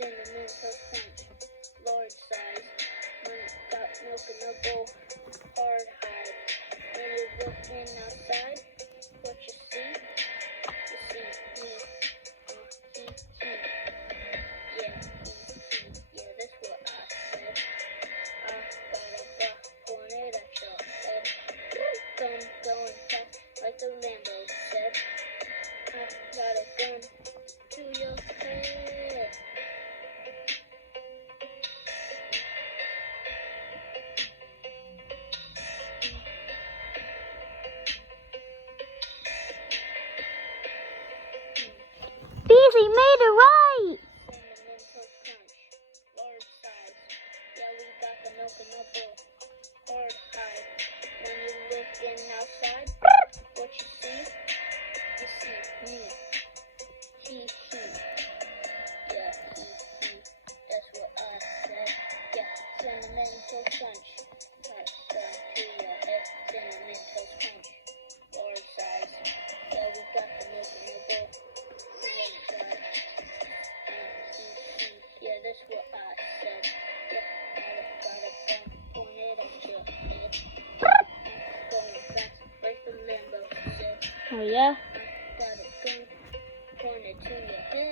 cinnamon toast crunch, large size. Money got milk in a bowl, hard hide. When you're looking outside, what you see? You see me. Yeah, yeah, that's what I said. I got a buck pointed at your head. Gun going fast like the Lambo said. I got a gun to your head. Beezy made it right! Cinnamon toast crunch, large size. Yeah, we got the milk in the bowl, hard hide. When you're looking outside, what you see? You see me. He. Yeah, he. That's what I said. Yeah, cinnamon toast crunch. Right, gun to your head. Cinnamon toast crunch, large size. Yeah, we got the milk in the bowl. Yeah, that's what I said. Yeah, I got a gun pointed at your head. Going fast like the Lambo said. Oh yeah? I got a gun pointed to your head.